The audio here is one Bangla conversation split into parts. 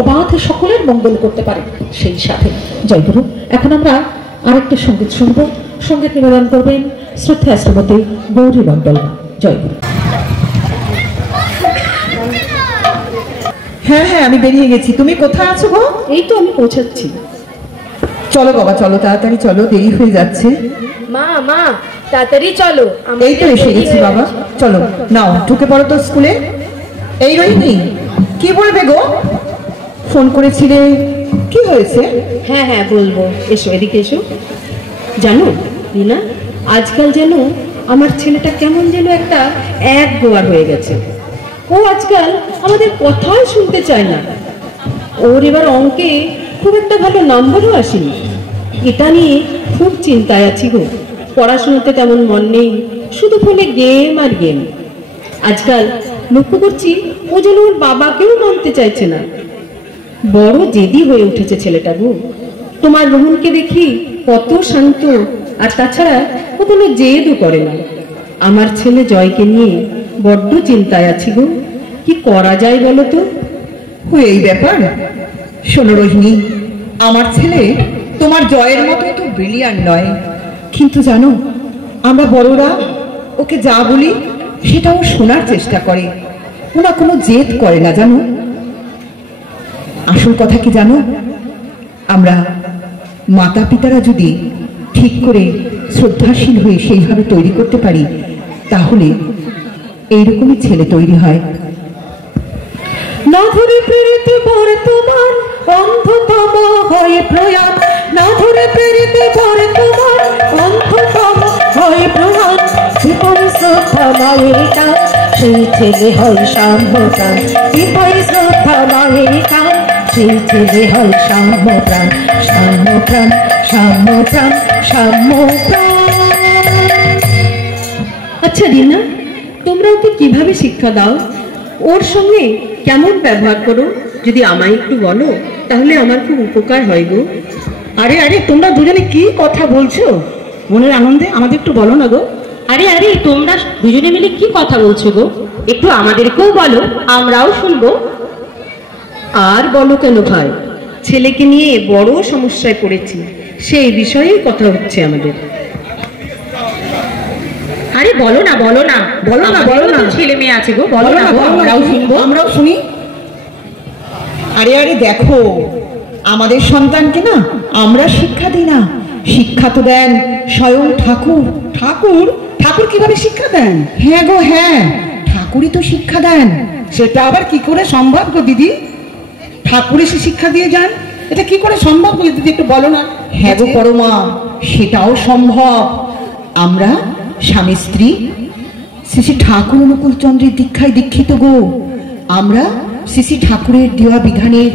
অবাধ সকলের মঙ্গল করতে পারে। সেই সাথে জয়গুরু, এখন আমরা আরেকটা সঙ্গীত শুনবো। সঙ্গীত নিবেদন করবেন শ্রদ্ধা শ্রীমতী গৌরী মণ্ডল। জয়গুরু। হ্যাঁ হ্যাঁ, আমি বেরিয়ে গেছি। তুমি কোথায় আছো গো? এই তো আমি পৌঁছাচ্ছি। চলো বাবা, চলো তাড়াতাড়ি চলো, দেরি হয়ে যাচ্ছে। মা মা তাড়াতাড়ি চলো। এই তো এসে গেছি বাবা, চলো নাও ঢুকে পড়ো তো স্কুলে। এই রোহিণী, কি বলবে গো? ফোন করেছিলে, কি হয়েছে? হ্যাঁ হ্যাঁ বলবো, এসো এদিকে এসো। জানো রিনা, আজকাল যেন আমার ছেলেটা কেমন যেন একটা এক গোয়ার হয়ে গেছে। ও আজকাল আমাদের কথাই শুনতে চায় না। ওর এবার অঙ্কে খুব একটা ভালো নম্বরও আসেনি। এটা নিয়ে খুব চিন্তায় আছি গো। পড়াশোনাতে তেমন মন নেই, শুধু ফোনে গেম আর গেম। আজকাল লক্ষ্য করছি ও যেন ওর বাবাকেও মানতে চাইছে না। বড় জেদি হয়ে উঠেছে ছেলেটা গো। তোমার রোহনকে দেখি কত শান্ত, আর তাছাড়া ও কোনো জেদও করে না। আমার ছেলে জয়কে নিয়ে বড্ড চিন্তায় আছি গো। কি করা যায় বলো তো? এই ব্যাপার, শোনো রোহিণী, আমার ছেলে তোমার জয়ের মতো তো ব্রিলিয়ান্ট নয়, কিন্তু জানো আমরা বড়রা ওকে যা বলি সেটা ও শোনার চেষ্টা করে। ওরা কোনো জেদ করে না জানো। আসল কথা কি জানো, আমরা মাতা পিতারা যদি ঠিক করে শ্রদ্ধাশীল হয়ে সেইভাবে তৈরি করতে পারি, তাহলে এইরকমই ছেলে তৈরি হয়। না ধরে প্রেরিতে পরে তোমার অন্ধতম হয়ে প্রয়াণ, না ধরে প্রেরিতে পরে তোমার অন্ধতম হয়ে প্রয়াণ। বিপরী শ্রদ্ধা মায়ের কান, সেই ছেলে হয় সাম্যপ্রাণ। বিপরী শ্রদ্ধা মায়ের কান, সেই ছেলে হয় সাম্যপ্রাণ। সাম্যপ্রাণ, সাম্যপ্রাণ, সাম্যপ্রাণ। আচ্ছা রিনা, তোমরা ওকে কিভাবে শিক্ষা দাও? ওর সঙ্গে কেমন ব্যবহার করো? যদি আমায় একটু বলো তাহলে আমার খুব উপকার হয় গো। আরে আরে, তোমরা দুজনে কি কথা বলছো মনের আনন্দে? আমাদের একটু বলো না গো। আরে আরে, তোমরা দুজনে মিলে কি কথা বলছো গো? একটু আমাদেরকেও বলো, আমরাও শুনবো। আর বলো কেন ভাই, ছেলেকে নিয়ে বড় সমস্যায় পড়েছি, সেই বিষয়েই কথা হচ্ছে আমাদের। আরে বলো না বলো না বলো না বলো না, ছেলে মেয়ে আছে গো, বলো না, আমরাও শুনবো। আমরাও শুনি। আরে আরে দেখো, আমাদের সন্তানকে না আমরা শিক্ষা দিই না, শিক্ষা তো দেন স্বয়ং ঠাকুর। ঠাকুর? ঠাকুর কিভাবে শিক্ষা দেন? হ্যাঁ গো হ্যাঁ, ঠাকুরই তো শিক্ষা দেন। সেটা আবার কি করে সম্ভব গো দিদি? ঠাকুর এসে শিক্ষা দিয়ে যান, এটা কি করে সম্ভব গো দিদি, একটু বলো না। হ্যাঁ গো পরমা, সেটাও সম্ভব। আমরা স্বামী স্ত্রী শ্রী শ্রী ঠাকুর অনুকূল চন্দ্রের দীক্ষায় দীক্ষিত গো। আমরা শ্রী শ্রী ঠাকুরের দেওয়া বিধানের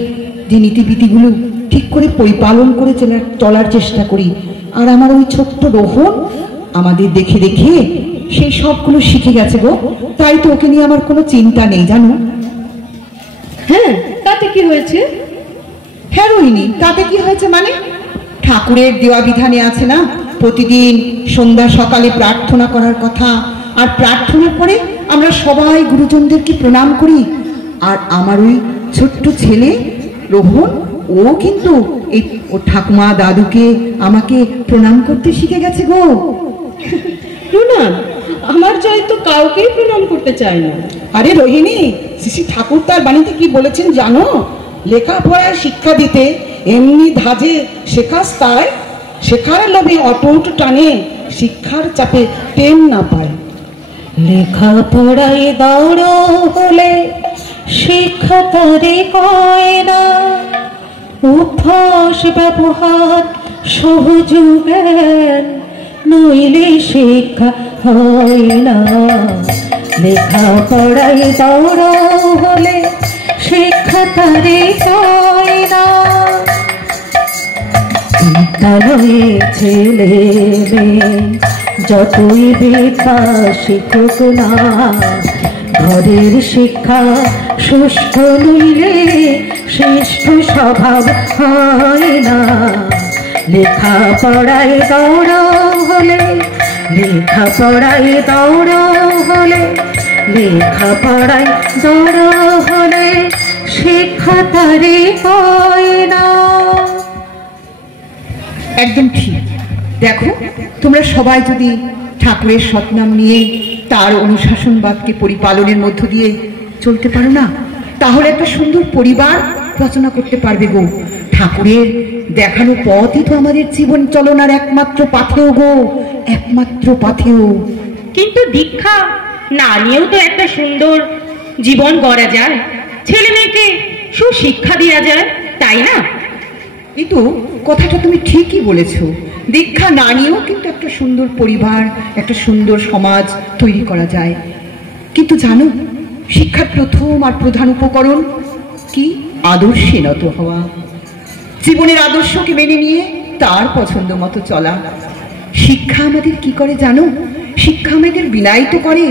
যে নীতিবিধিগুলো ঠিক করে পরিপালন করে চলার চেষ্টা করি। আর আমার ওই ছোট্ট রোহন আমাদের দেখে দেখে সেই সবগুলো শিখে গেছে গো। তাই তো ওকে নিয়ে আমার কোনো চিন্তা নেই জানো। হ্যাঁ, তাতে কি হয়েছে? হ্যাঁ রোহিণী, তাতে কি হয়েছে মানে? ঠাকুরের দেওয়া বিধানে আছে না প্রতিদিন সন্ধ্যা সকালে প্রার্থনা করার কথা, আর প্রার্থনার পরে আমরা সবাই গুরুজনদেরকে প্রণাম করি। আর আমার ওই ছোট্ট ছেলে রোহন, ও কিন্তু এই ও ঠাকুমা দাদুকে আমাকে প্রণাম করতে শিখে গেছে গো। প্রণাম? আমার জয় তো কাউকেই প্রণাম করতে চায় না। আরে রোহিণী, শ্রী ঠাকুর তার বাণীতে কি বলেছেন জানো? লেখাপড়ায় শিক্ষা দিতে এমনি ধাজে শেখাস তাই, শেখার লোভে অটুট টানে, শিক্ষার চাপে টেন না পায়। লেখাপড়ায় দৌড় হলে শিক্ষা তারে কয় না, অভ্যাস ব্যবহার সহজ জ্ঞান নইলে শিক্ষা হয় না। লেখাপড়ায় দৌড় হলে শিক্ষা তারে কয় না। বিদ্যালয়ে ছেলে মেয়ে যতই বিদ্যা শিখুক না, ঘরের শিক্ষা সুষ্ঠ নইলে শ্রেষ্ঠ স্বভাব হয় না। লেখাপড়ায় দৌড় হলে, লেখাপড়ায় দৌড় হলে, লেখাপড়ায় দৌড় হলে শিক্ষা আরে হয় না। একদম ঠিক। দেখো, তোমরা সবাই যদি ঠাকুরের সৎনাম নিয়ে তার অনুশাসনবাদকে পরিপালনের মধ্য দিয়ে চলতে পারো না, তাহলে একটা সুন্দর পরিবার রচনা করতে পারবে গো। ঠাকুরের দেখানো পথই তো আমাদের জীবন চলনার একমাত্র পাথেয় গো, একমাত্র পাথেয়। কিন্তু দীক্ষা না নিয়েও তো একটা সুন্দর জীবন গড়া যায়, ছেলে মেয়েকে সুশিক্ষা দেওয়া যায়, তাই না? কিন্তু কথাটা তুমি ঠিকই বলেছো, দীক্ষা না নিয়েও কিন্তু একটা সুন্দর পরিবার, একটা সুন্দর সমাজ তৈরি করা যায়। কিন্তু জানো, শিক্ষার প্রথম আর প্রধান উপকরণ কি? আদর্শে নত হওয়া, জীবনের আদর্শকে মেনে নিয়ে তার পছন্দ মতো চলা। শিক্ষা আমাদের কি করে জানো? শিক্ষা আমাদের বিনায়িত করে,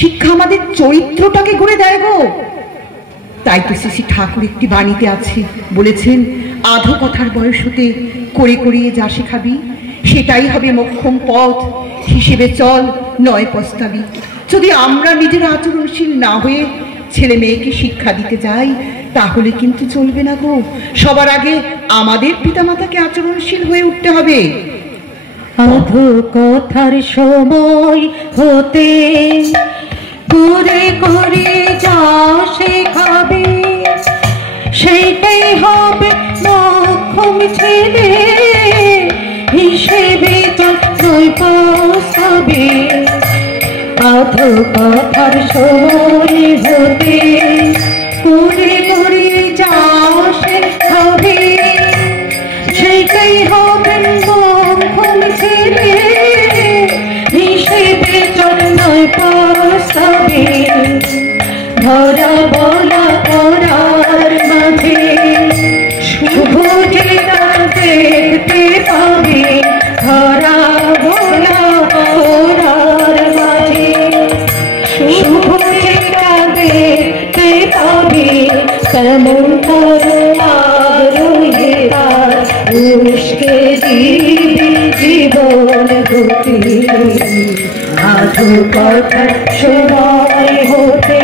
শিক্ষা আমাদের চরিত্রটাকে গড়ে দেয় গো। তাই তো শ্রী ঠাকুর একটি বাণীতে আছে, বলেছেন, আধো কথার বয়স হতে করে করিয়ে যা শেখাবি, সেটাই হবে মোক্ষম পথ, হিসেবে চল নয় পস্তাবি। যদি আমরা নিজেরা আচরণশীল না হয়ে ছেলে মেয়েকে শিক্ষা দিতে যাই, তাহলে কিন্তু চলবে না গো। সবার আগে আমাদের পিতামাতাকে আচরণশীল হয়ে উঠতে হবে। আধো কথার সময় হতে করে করে যা শেখাবে, সেইটাই হবে মোক্ষম ছেলে, হিসেবে চল পস্তাবে। আধো কথার সময় হতে করে করে যা শেখাবে, সেইটাই হবে মোক্ষম ছেলে, হিসেবে চল পস্তাবে। ধরা বলা করার মাঝে শুভ যেটা দেখতে পাবে, ধরা বলা করার মাঝে শুভ যেটা দেখতে পাবে, তেমন রয়ে তার উস্কে দিবে জীবন গতি। আধো কথার সময় হতে,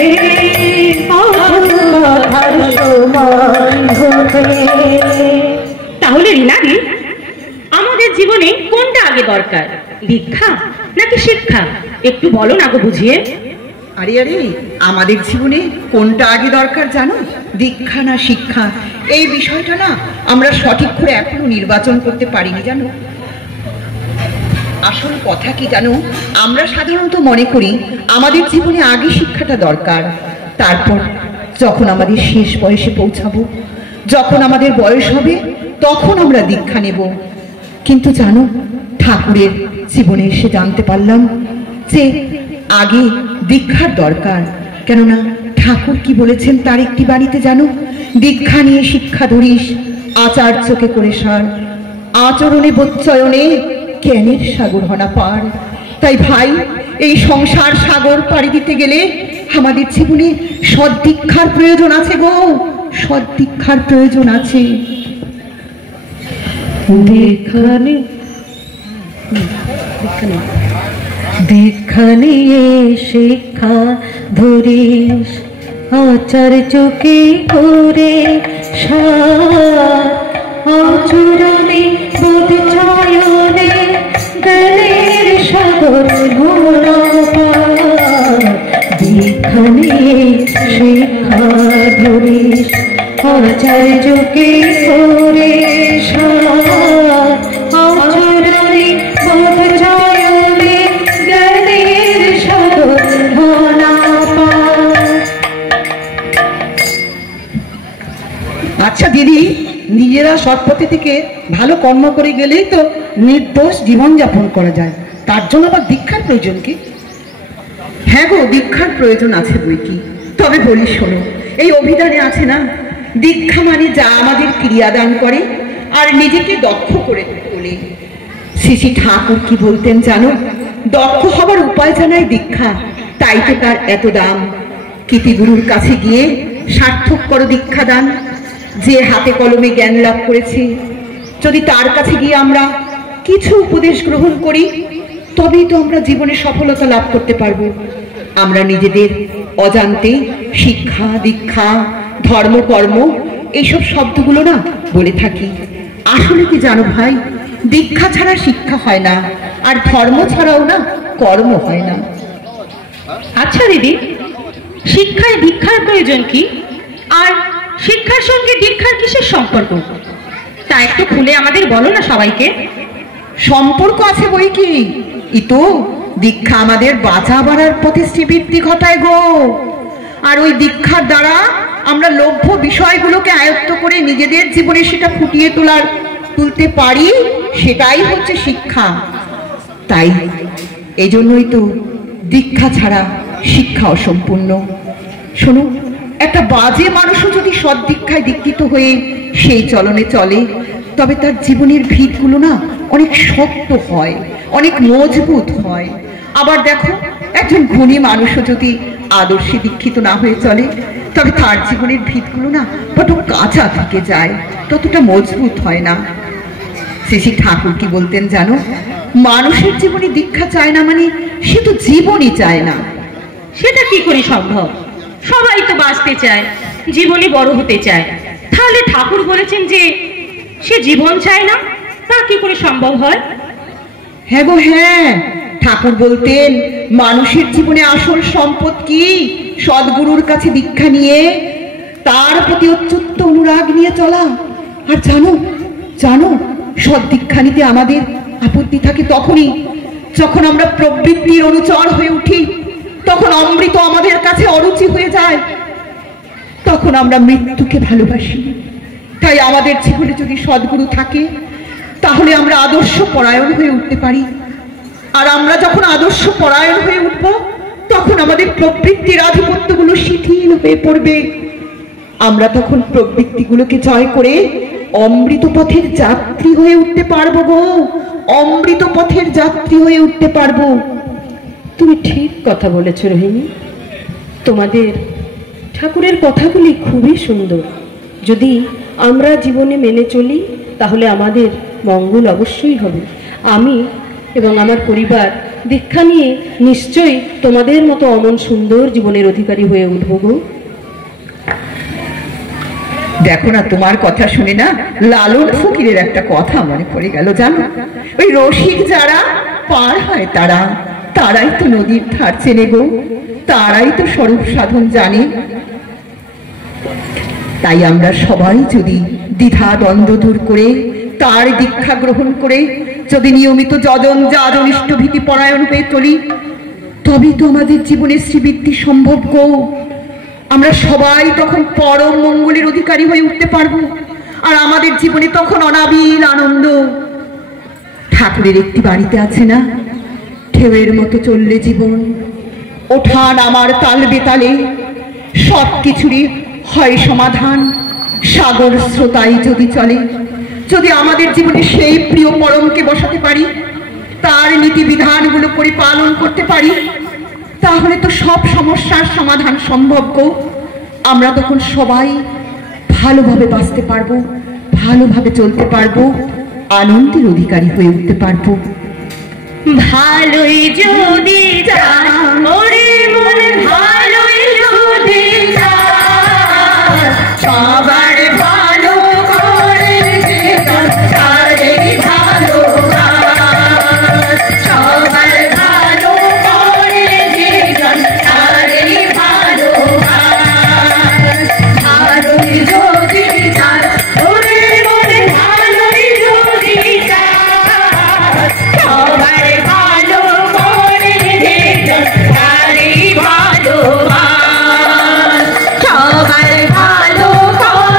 আধো কথার সময় হতে। তাহলে রিনাদি, আমাদের জীবনে কোনটা আগে দরকার, দীক্ষা নাকি শিক্ষা? একটু বলো না গো বুঝিয়ে। আরে আরে, আমাদের জীবনে কোনটা আগে দরকার জানো? দীক্ষা না শিক্ষা? এই বিষয়টা না আমরা সঠিক করে এখনো নির্বাচন করতে পারিনি জানো। আসল কথা কি জানো, আমরা সাধারণত মনে করি আমাদের জীবনে আগে শিক্ষাটা দরকার, তারপর যখন আমাদের শেষ বয়সে পৌঁছাবো, যখন আমাদের বয়স হবে, তখন আমরা দীক্ষা নেব। কিন্তু জানো, ঠাকুরের জীবনে এসে জানতে পারলাম যে আগে দীক্ষার দরকার। কেননা ঠাকুর কি বলেছেন তার একটি বাণীতে জানো, দীক্ষা নিয়ে শিক্ষা ধরিস, আচার্যকে করে সার, আচরণে বোচ্চয়নে জ্ঞানের সাগর হনা পার। তাই ভাই, এই সংসার সাগর পাড়ি দিতে গেলে আমাদের জীবনে সদ্দীক্ষার প্রয়োজন আছে গো, সদ্দীক্ষার প্রয়োজন আছে। দীক্ষা নিয়ে শিক্ষা ধরিস, আচার্যকে করে সার, আচরণে বোধ চয়নে জ্ঞানের সাগর ভরা পার। দীক্ষা নিয়ে শিক্ষা ধরিস, আচার্যকে করে সার, আচরণে বোধ চয়নে জ্ঞানের সাগর ভরা পার। আচ্ছা দিদি, নিজেরা সৎ পথে থেকে ভালো কর্ম করে গেলেই তো নির্দোষ জীবনযাপন করা যায়, তার জন্য আবার দীক্ষার প্রয়োজন কি? হ্যাঁ গো, দীক্ষার প্রয়োজন আছে বই কি, তবে বলি শোনো, এই অভিধানে আছে না, দীক্ষা মানে যা আমাদের ক্রিয়াদান করে আর নিজেকে দক্ষ করে তোলে। শ্রী ঠাকুর কি বলতেন জানো, দক্ষ হবার উপায় জানায় দীক্ষা, তাই তো তার এত দাম। কীর্তিগুরুর কাছে গিয়ে সার্থক করো দীক্ষাদান, যে হাতে কলমে জ্ঞান লাভ করেছে। যদি তার কাছে গিয়ে আমরা কিছু উপদেশ গ্রহণ করি, তবেই তো আমরা জীবনে সফলতা লাভ করতে পারবো। আমরা নিজেদের অজান্তে শিক্ষা দীক্ষা ধর্ম কর্ম এইসব শব্দগুলো না বলে থাকি। আসলে কি জানো ভাই, দীক্ষা ছাড়া শিক্ষা হয় না, আর ধর্ম ছাড়াও না কর্ম হয় না। আচ্ছা দিদি, শিক্ষায় দীক্ষার প্রয়োজন কি, আর শিক্ষার সঙ্গে দীক্ষার কিসের সম্পর্ক, তা একটু খুলে আমাদের বলো না সবাইকে। সম্পর্ক আছে বই কি, ইতো দীক্ষা আমাদের বাঁচা বাড়ার পথে শ্রীবৃদ্ধি ঘটায় গো। আর ওই দীক্ষার দ্বারা আমরা লভ্য বিষয়গুলোকে আয়ত্ত করে নিজেদের জীবনে সেটা ফুটিয়ে তুলতে পারি, সেটাই হচ্ছে শিক্ষা। তাই এই জন্যই তো দীক্ষা ছাড়া শিক্ষা অসম্পূর্ণ। শোনো, একটা বাজে মানুষও যদি সৎ দীক্ষায় দীক্ষিত হয়ে সেই চলনে চলে, তবে তার জীবনের ভিতগুলো না অনেক শক্ত হয়, অনেক মজবুত হয়। আবার দেখো, একজন গুণী মানুষও যদি আদর্শে দীক্ষিত না হয়ে চলে, তবে তার জীবনের ভিতগুলো না বড় কাঁচা থেকে যায়, ততটা মজবুত হয় না। শ্রী ঠাকুর কি বলতেন জানো, মানুষের জীবনে দীক্ষা চায় না মানে সে তো জীবনই চায় না। সেটা কি করে সম্ভব? সবাই তো বাঁচতে চায়, জীবনে বড় হতে চায়, তাহলে ঠাকুর বলেছেন যে সে জীবন চায় না, তা কি করে সম্ভব হয়? হ্যাঁ গো হ্যাঁ, ঠাকুর বলতেন মানুষের জীবনে আসল সম্পদ কি, সদ্গুরুর কাছে দীক্ষা নিয়ে তার প্রতি অচ্যুত অনুরাগ নিয়ে চলা। আর জানো জানো সৎ দীক্ষা নিতে আমাদের আপত্তি থাকে তখনই যখন আমরা প্রবৃত্তির অনুচর হয়ে উঠি, তখন অমৃত আমাদের কাছে অরুচি হয়ে যায়, তখন আমরা মৃত্যুকে ভালোবাসি। তাই আমাদের জীবনে যদি সদ্গুরু থাকে, তাহলে আমরা আদর্শ পরায়ণ হয়ে উঠতে পারি। আর আমরা যখন আদর্শ পরায়ণ হয়ে উঠব, তখন আমাদের প্রবৃত্তির আধিপত্যগুলো শিথিল হয়ে পড়বে। আমরা তখন প্রবৃত্তিগুলোকে জয় করে অমৃত পথের যাত্রী হয়ে উঠতে পারবো গো, অমৃত পথের যাত্রী হয়ে উঠতে পারবো। তুমি ঠিক কথা বলেছ রোহিণী, তোমাদের ঠাকুরের কথাগুলি খুবই সুন্দর। যদি আমরা জীবনে মেনে চলি, তাহলে আমাদের মঙ্গল অবশ্যই হবে। আমি এবং আমার পরিবার দীক্ষা নিয়ে নিশ্চয়ই তোমাদের মতো অমন সুন্দর জীবনের অধিকারী হয়ে উঠব গো। দেখো না, তোমার কথা শুনে না লালন ফকিরের একটা কথা মনে পড়ে গেল জানো, ওই রসিক যারা পার হয় তারাই তো নদীর ধার চেনে গো, তারাই তো স্বরূপ সাধন জানে। তাই আমরা সবাই যদি দ্বিধা দ্বন্দ্ব দূর করে তার দীক্ষা গ্রহণ করে যদি নিয়মিত যজন যাজন ইষ্টভীতি পরায়ণ হয়ে চলি, তবেই তো আমাদের জীবনে শ্রীবৃদ্ধি সম্ভব গো। আমরা সবাই তখন পরম মঙ্গলের অধিকারী হয়ে উঠতে পারবো, আর আমাদের জীবনে তখন অনাবিল আনন্দ। ঠাকুরের একটি বাড়িতে আছে না, ঢেউয়ের মতো চললে জীবন, ওঠা নামার তাল বেতালে সব কিছুরই হয় সমাধান। সাগর স্রোতাই যদি চলে, যদি আমাদের জীবনে সেই প্রিয় পরমকে বসাতে পারি, তার নীতি বিধানগুলো পরিপালন করতে পারি, তাহলে তো সব সমস্যার সমাধান সম্ভব গো। আমরা তখন সবাই ভালোভাবে বাঁচতে পারবো, ভালোভাবে চলতে পারবো, আনন্দের অধিকারী হয়ে উঠতে পারবো। ভালোই যদি চান ওরে মন, ভালোই যদি চান, সবার ভালো করে যেতাম তারেই ভালোবাস, সবার ভালো করে যেতাম তারেই ভালোবাস। ভালোই যদি চান ওরে মন, ভালোই যদি চান, সবার ভালো করে যেতাম তারেই ভালোবাস, সবার ভালো করে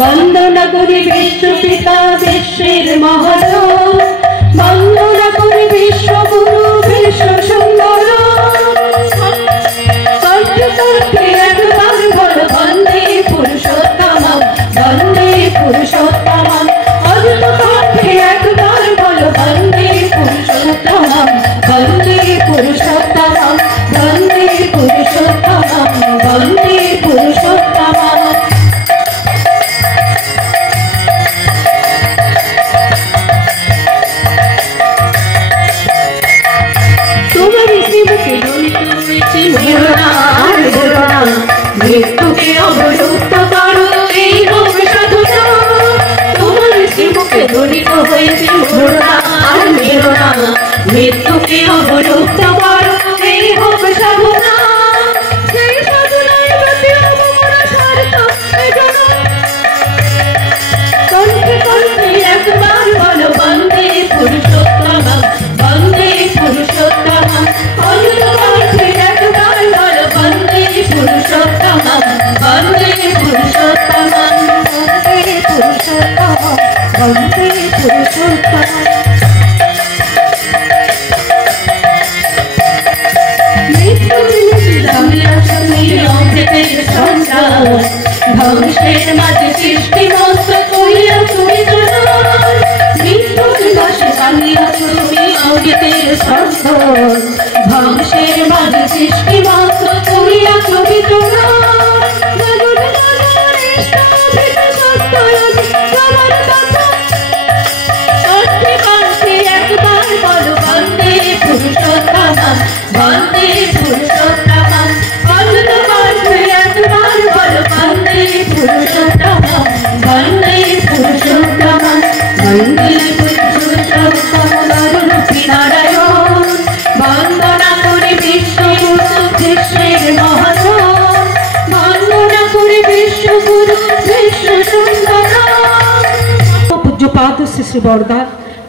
বন্দনা করি বিশ্ব পিতা বিশ্বের মহাজন, বন্দনা করি বিশ্বগুরু বিশ্ব সুন্দর। কণ্ঠে কণ্ঠে একবার বল বন্দে পুরুষোত্তম, বন্দে পুরুষোত্তম। অদ্ভুত কণ্ঠে একবার বল বন্দে পুরুষোত্তম, বন্দে পুরুষোত্তম, বন্দে পুরুষোত্তম, বন্দে পুরুষোত্তম। মৃত্যুকে অবলুপ্ত করো এই হোক সাধনা, তোমার শ্রীমুখে ধ্বনিত হয়েছে মোরা আর মেরো না। মৃত্যুকে অবলুপ্ত করো এই হোক সাধনা, সেই সাধনায় প্রতি আমরা সার্থক এজনা। কণ্ঠে কণ্ঠে একবার বলো বন্দে পুরুষোত্তম, বন্দে পুরুষোত্তম। অদ্ভুত কণ্ঠে একবার বলো বন্দে পুরুষোত্তম, বন্দে পুরুষোত্তম, বন্দে পুরুষোত্তম, বন্দে পুরুষোত্তম। মৃত্যু বিনাশী আসলে অমৃতের সন্তান, ধ্বংসের মাঝে সৃষ্টি মস্ত করিয়া তুমি জনন। মৃত্যু বিনাশী কালিয়া তুমি অমৃতের সন্তান, ধ্বংসের মাঝে সৃষ্টি মস্ত করিয়া তুমি জনন। একবার বলো বন্দে পুরুষোত্তম, বন্দে পুরুষোত্তম। অদ্ভুত কণ্ঠে একবার বলো বন্দে পুরুষোত্তম, বন্দে পুরুষোত্তম, বন্দে পুরুষোত্তম। নররূপী নারায়ণ বন্দনা করি বিশ্বগুরু বিশ্বের মহাজন, বন্দনা করি বিশ্বগুরু বিশ্ব সুন্দর। পূজ্যপাদ শ্রী শ্রী বরদা,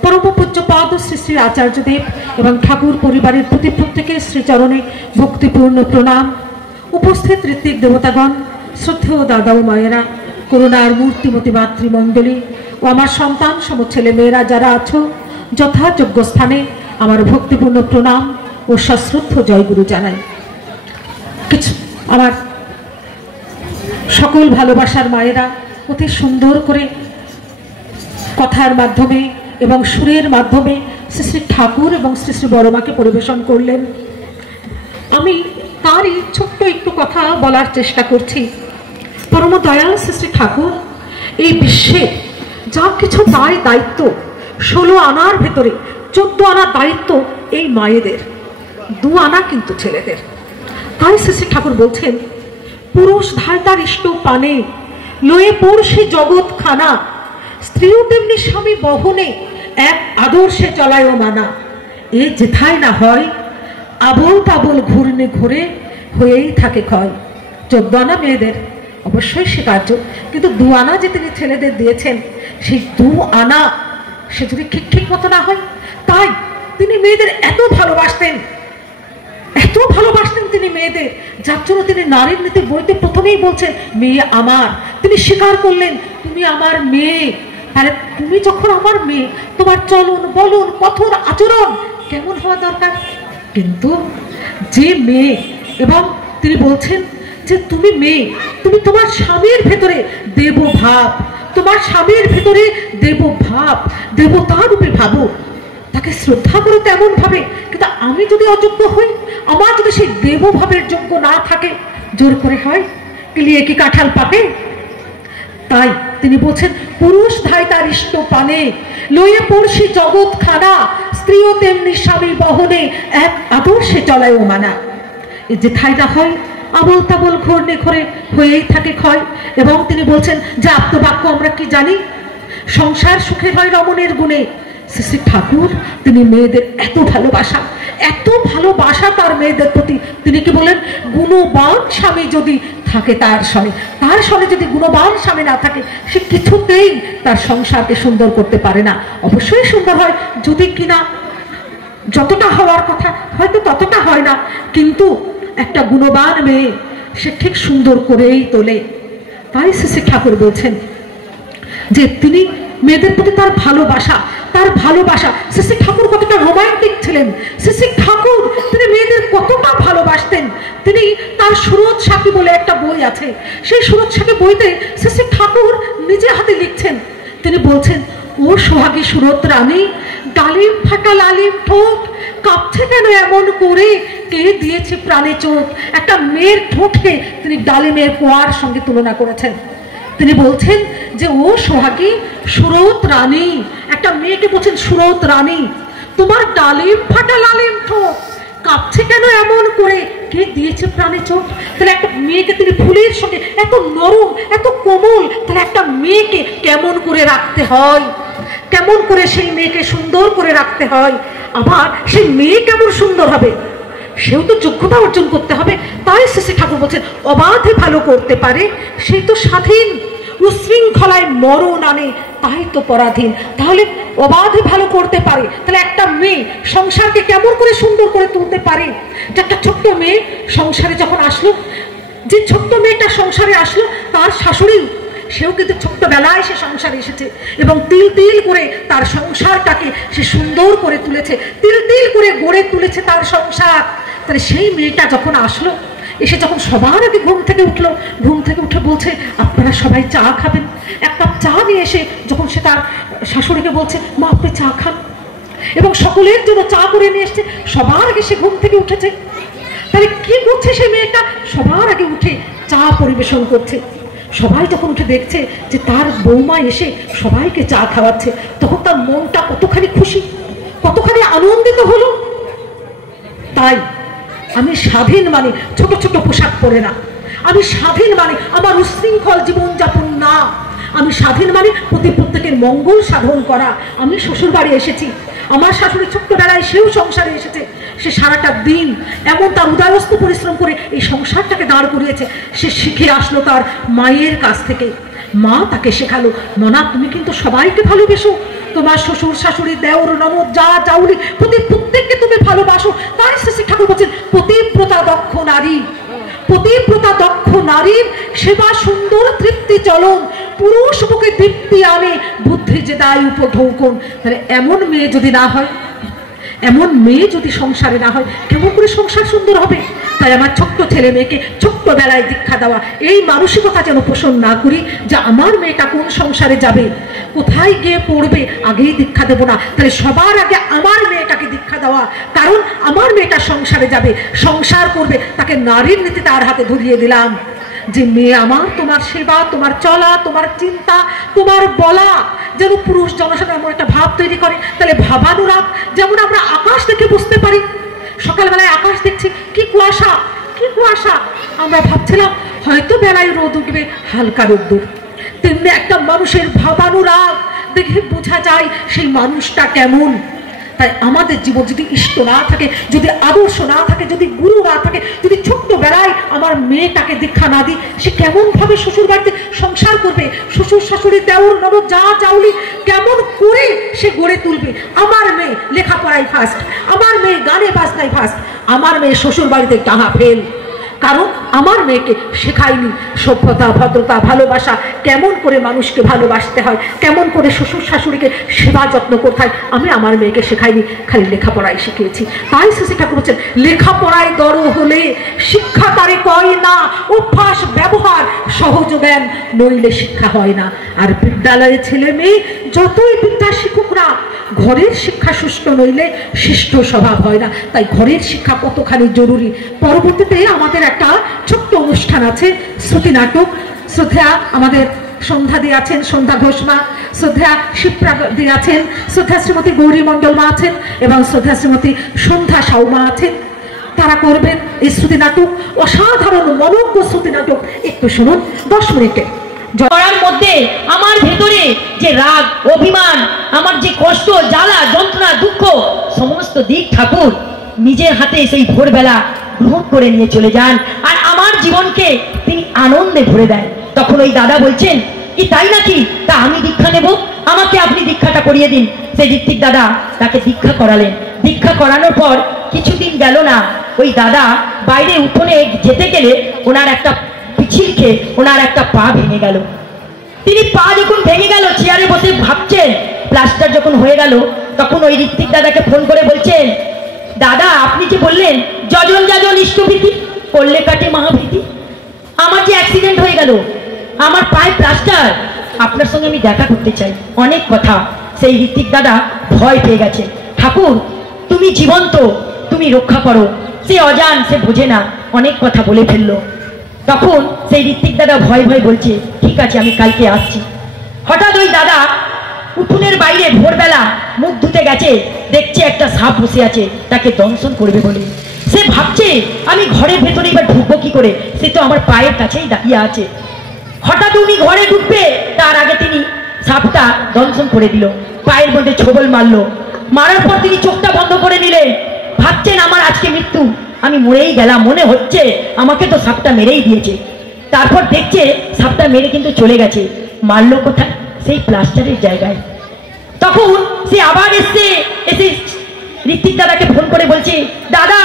পরম পূজ্যপাদ শ্রী শ্রী আচার্যদেব এবং ঠাকুর পরিবারের প্রতি প্রত্যেকের শ্রীচরণে ভক্তিপূর্ণ প্রণাম। উপস্থিত ঋত্বিক দেবতাগণ, শ্রদ্ধেয় দাদা ও মায়েরা, করুণার মূর্তিমতী মাতৃমণ্ডলী ও আমার সন্তান সম ছেলে মেয়েরা যারা আছো, যথাযোগ্য স্থানে আমার ভক্তিপূর্ণ প্রণাম ও সশ্রদ্ধ জয়গুরু জানাই। কিছু আমার সকল ভালোবাসার মায়েরা অতি সুন্দর করে কথার মাধ্যমে এবং সুরের মাধ্যমে শ্রী শ্রী ঠাকুর এবং শ্রী শ্রী বড়মাকে পরিবেশন করলেন। আমি তারই ছোট্ট একটু কথা বলার চেষ্টা করছি। পরম দয়াল শ্রী শ্রী ঠাকুর এই বিশ্বে যা কিছু দায়িত্ব, 16 আনার ভেতরে 14 আনার দায়িত্ব এই মায়েদের, 2 আনা কিন্তু ছেলেদের। তাই শ্রী শ্রী ঠাকুর বলছেন, পুরুষ ধায় তার ইষ্ট পানে, লয়ে পড়শি জগৎ খানা, স্ত্রীও তেমনি স্বামী বহনে, এক আদর্শে চলায়ও মানা। এ যেথায় না হয় আবল তাবল ঘূর্ণে ঘুরে হয়েই থাকে ক্ষয়। 14 আনা মেয়েদের অবশ্যই স্বীকার্য, কিন্তু 2 আনা যে তিনি ছেলেদের দিয়েছেন, সেই 2 আনা সে যদি ঠিক মতো না হয়। তাই তিনি মেয়েদের এত ভালোবাসতেন তিনি মেয়েদের, যার জন্য তিনি নারীর নীতি বইতে প্রথমেই বলছেন মেয়ে আমার। তিনি স্বীকার করলেন তুমি আমার মেয়ে। তাহলে তুমি যখন আমার মেয়ে, তোমার চলন বলন কথন আচরণ কেমন হওয়া দরকার। কিন্তু যে মেয়ে, এবং তিনি বলছেন যে তুমি মেয়ে, তুমি তোমার স্বামীর ভেতরে দেব ভাব, তোমার স্বামীর ভেতরে দেব ভাব, দেবতা রূপে ভাবো, তাকে শ্রদ্ধা করো তেমন ভাবে। কিন্তু আমি যদি অযোগ্য হই, আমার যদি সেই দেবভাবের যোগ্য না থাকে, জোর করে হয় কিলিয়ে কি কাঁঠাল পাকে। তাই তিনি বলছেন পুরুষ ধায় তার ইষ্ট পানে, লয়ে পড়শি জগৎ খানা, স্ত্রীও তেমনি স্বামী বহনে, এক আদর্শে চলায়ও মানা। এই যে ঠাই না হয় আবল তাবল ঘূর্ণে ঘুরে হয়েই থাকে ক্ষয়। এবং তিনি বলছেন যে আপ্তবাক্য আমরা কি জানি, সংসার সুখে হয় রমণের গুণে। শ্রী শ্রী ঠাকুর তিনি মেয়েদের এত ভালোবাসা তার মেয়েদের প্রতি। তিনি কি বলেন, গুণবান স্বামী যদি থাকে তার সনে যদি গুণবান স্বামী না থাকে, সে কিছুতেই তার সংসারকে সুন্দর করতে পারে না। অবশ্যই সুন্দর হয় যদি কিনা যতটা হওয়ার কথা হয়তো ততটা হয় না, কিন্তু একটা গুণবান মেয়ে সে ঠিক সুন্দর করেই তোলে। তাই শ্রী শ্রী ঠাকুর বলছেন যে তিনি মেয়েদের প্রতি তার ভালোবাসা শ্রী শ্রী ঠাকুর কতটা রোমান্টিক ছিলেন, শ্রী শ্রী ঠাকুর তিনি মেয়েদের কতটা ভালোবাসতেন। তিনি তার সুরত সাখী বলে একটা বই আছে, সেই সুরত সাখী বইতে শ্রী শ্রী ঠাকুর নিজে হাতে লিখছেন, তিনি বলছেন, ও সোহাগী সুরত রানী, ডালিম ফাটা লালিম ঠোঁট কাঁপছে কেন এমন করে, কে দিয়েছে প্রাণে চোখ। একটা মেয়ের ঠোঁটকে তিনি ডালিমের কোয়ার সঙ্গে তুলনা করেছেন। তিনি বলছেন যে ও সোহাগী সুরত রানী, একটা মেয়েকে বলছেন সুরত রানী, তোমার ডালিম ফাটা লালিম ঠোঁট কাঁপছে কেন এমন করে, কে দিয়েছে প্রাণে চোখ। তাহলে একটা মেয়েকে তিনি ফুলের সঙ্গে এত নরম এত কোমল, তাহলে একটা মেয়েকে কেমন করে রাখতে হয়, কেমন করে সেই মেয়েকে সুন্দর করে রাখতে হয়। আবার সেই মেয়ে কেমন সুন্দর হবে, সেও তো যোগ্যতা অর্জন করতে হবে। তাই শ্রী ঠাকুর বলছেন, অবাধে ভালো করতে পারে সেই তো স্বাধীন, উশৃঙ্খলায় মরণ আনে তাই তো পরাধীন। তাহলে অবাধে ভালো করতে পারে, তাহলে একটা মেয়ে সংসারকে কেমন করে সুন্দর করে তুলতে পারে। যে একটা ছোট্ট মেয়ে সংসারে যখন আসলো, যে ছোট্ট মেয়েটা সংসারে আসলো, তার শাশুড়ি সেও কিন্তু ছোট্টবেলায় সে সংসারে এসেছে এবং তিল তিল করে তার সংসারটাকে সে সুন্দর করে তুলেছে, তিল তিল করে গড়ে তুলেছে তার সংসার। তাহলে সেই মেয়েটা যখন আসলো, এসে যখন সবার আগে ঘুম থেকে উঠে বলছে, আপনারা সবাই চা খাবেন। এক কাপ চা নিয়ে এসে যখন সে তার শাশুড়িকে বলছে, মা আপনি চা খান, এবং সকলের জন্য চা করে নিয়ে এসছে, সবার আগে সে ঘুম থেকে উঠেছে। তাহলে কি করছে সেই মেয়েটা, সবার আগে উঠে চা পরিবেশন করছে। সবাই যখন উঠে দেখছে যে তার বৌমা এসে সবাইকে চা খাওয়াচ্ছে, তখন তার মনটা কতখানি খুশি, কতখানি আনন্দিত হলো। তাই আমি স্বাধীন মানে ছোট ছোট পোশাক পরে না, আমি স্বাধীন মানে আমার উশৃঙ্খল জীবনযাপন না, আমি স্বাধীন মানে প্রত্যেকের মঙ্গল সাধন করা। আমি শ্বশুর বাড়ি এসেছি, আমার শাশুড়ি ছোট্টবেলায় সেও সংসারে এসেছে, সে সারাটা দিন এমন তার উদয়স্ত পরিশ্রম করে এই সংসারটাকে দাঁড় করিয়েছে। সে শিখে আসলো তার মায়ের কাছ থেকে, মা তাকে শেখালো, মনা তুমি কিন্তু সবাইকে ভালোবেসো, তোমার শ্বশুর শাশুড়ি দেওর ননদ যা জাউলি প্রত্যেককে তুমি ভালোবাসো। তাই শ্রী ঠাকুর বলছেন, পতিব্রতা দক্ষ নারীর সেবা সুন্দর তৃপ্তি চলন, পুরুষ বুকে তৃপ্তি আনে বুদ্ধি যে দায় উপঢৌকন। তাহলে এমন মেয়ে যদি না হয়, এমন মেয়ে যদি সংসারে না হয়, কেমন করে সংসার সুন্দর হবে। তাই আমার ছোট্ট ছেলে মেয়েকে ছোট্টবেলায় দীক্ষা দেওয়া, এই মানসিকতা যেন পোষণ না করি যে আমার মেয়েটা কোন সংসারে যাবে, কোথায় গিয়ে পড়বে, আগেই দীক্ষা দেবো না। তাহলে সবার আগে আমার মেয়েটাকে দীক্ষা দেওয়া, কারণ আমার মেয়েটা সংসারে যাবে, সংসার করবে, তাকে নারীর নীতি তার হাতে ধরিয়ে দিলাম যে মেয়ে আমার, তোমার সেবা, তোমার চলা, তোমার চিন্তা, তোমার বলা যেন পুরুষ জনসাধারণ এমন একটা ভাব তৈরি করে। তাহলে ভাবানুরাগ, যেমন আমরা আকাশ দেখে বুঝতে পারি, সকালবেলায় আকাশ দেখছি কি কুয়াশা, আমরা ভাবছিলাম হয়তো বেলায় রোদ উঠবে, হালকা রোদ্দুর। তেমনি একটা মানুষের ভাবানুরাগ দেখে বোঝা যায় সেই মানুষটা কেমন। তাই আমাদের জীবন যদি ইষ্ট না থাকে, যদি আদর্শ না থাকে, যদি গুরু না থাকে, যদি ছোট্টবেলায় আমার মেয়েটাকে দীক্ষা না দিই, সে কেমন ভাবে শ্বশুর বাড়িতে সংসার করবে, শ্বশুর শাশুড়ি দেওর ননদ যা জাউলি কেমন করে সে গড়ে তুলবে। আমার মেয়ে লেখাপড়ায় ফার্স্ট, আমার মেয়ে গানে বাজনায় ফার্স্ট, আমার মেয়ে শ্বশুর বাড়িতে টাহা ফেল, কারণ আমার মেয়েকে শেখায়নি সভ্যতা, ভদ্রতা, ভালোবাসা, কেমন করে মানুষকে ভালোবাসতে হয়, কেমন করে শ্বশুর শাশুড়িকে সেবা যত্ন করতে হয়, আমি আমার মেয়েকে শেখাইনি, খালি লেখাপড়ায় শিখিয়েছি। তাই শ্রী ঠাকুর বলছেন, লেখাপড়ায় দর হলে শিক্ষা তারে কয় না, অভ্যাস ব্যবহার সহজ জ্ঞান নইলে শিক্ষা হয় না। আর বিদ্যালয়ে ছেলে মেয়ে যতই বিদ্যা শিখুক না, ঘরের শিক্ষা সুষ্ঠ নইলে শিষ্ট স্বভাব হয় না। তাই ঘরের শিক্ষা কতখানি জরুরি। পরবর্তীতে আমাদের একটা ছোট্ট অনুষ্ঠান আছে, শ্রুতি নাটক। শ্রদ্ধা আমাদের সন্ধ্যা দিয়ে আছেন, সন্ধ্যা ঘোষ মা, শ্রদ্ধা শিপ্রা দিয়ে আছেন, শ্রদ্ধা শ্রীমতী গৌরী মণ্ডল মা আছেন, এবং শ্রদ্ধা শ্রীমতী সন্ধ্যা সাউ মা আছেন। তারা করবেন এই শ্রুতি নাটক, অসাধারণ মনোজ্ঞ শ্রুতি নাটক। একটু শুনুন 10 মিনিটে। করার মধ্যে আমার ভেতরে যে রাগ, অভিমান, আমার যে কষ্ট, জ্বালা, যন্ত্রণা, দুঃখ, সমস্ত দিক ঠাকুর নিজের হাতে সেই ভোরবেলা গ্রহণ করে নিয়ে চলে যান, আর আমার জীবনকে তিনি আনন্দে ভরে দেন। তখন ওই দাদা বলছেন, কি তাই নাকি, তা আমি দীক্ষা নেব, আমাকে আপনি দীক্ষাটা করিয়ে দিন। সেই ঋত্বিক দাদা তাকে দীক্ষা করালেন। দীক্ষা করানোর পর কিছুদিন গেল না, ওই দাদা বাইরে উঠোনে যেতে গেলে ওনার একটা পিছিয়ে ওনার একটা পা ভেঙে গেল। তিনি পা যখন ভেঙে গেল, চেয়ারে বসে ভাবছেন, প্লাস্টার যখন হয়ে গেল, তখন ওই ঋত্বিক দাদাকে ফোন করে বলছেন, দাদা আপনি যে বললেন যজন যাজন ইষ্টভীতি করলে কাটে মহাভীতি, আমার যে অ্যাক্সিডেন্ট হয়ে গেল, আমার পায়ে প্লাস্টার, আপনার সঙ্গে আমি দেখা করতে চাই, অনেক কথা। সেই ঋত্বিক দাদা ভয় পেয়ে গেছে। ঠাকুর তুমি জীবন্ত, তুমি রক্ষা করো। সে অজান, সে বোঝে না, অনেক কথা বলে ফেললো। তখন সেই ঋত্বিক দাদা ভয় ভয় বলছে, ঠিক আছে আমি কালকে আসছি। হঠাৎ ওই দাদা উঠোনের বাইরে ভোরবেলা মুখ ধুতে গেছে, দেখছে একটা সাপ বসে আছে, তাকে দংশন করবে বলে। সে ভাবছে আমি ঘরের ভেতরে এবার ঢুকবো কি করে, সে তো আমার পায়ের কাছেই দাঁড়িয়ে আছে। হঠাৎ উনি ঘরে ঢুকবে, তার আগে তিনি সাপটা দংশন করে দিল, পায়ের মধ্যে ছোবল মারলো। মারার পর তিনি চোখটা বন্ধ করে নিলেন, ভাবছেন আমার আজকে মৃত্যু, আমি মরেই গেলাম, মনে হচ্ছে আমাকে তো সাপটা মেরেই দিয়েছে। তারপর দেখছে সাপটা মেরে কিন্তু চলে গেছে, মারলো কোথায়, সেই প্লাস্টারের জায়গায়। তখন সে আবার এসে ঋত্বিক দাদাকে ফোন করে বলছে, দাদা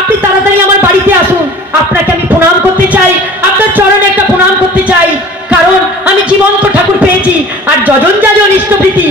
আপনি তাড়াতাড়ি আমার বাড়িতে আসুন, আপনাকে আমি প্রণাম করতে চাই, আপনার চরণে একটা প্রণাম করতে চাই, কারণ আমি জীবন্ত ঠাকুর পেয়েছি, আর যজন যাজন ইষ্টভীতি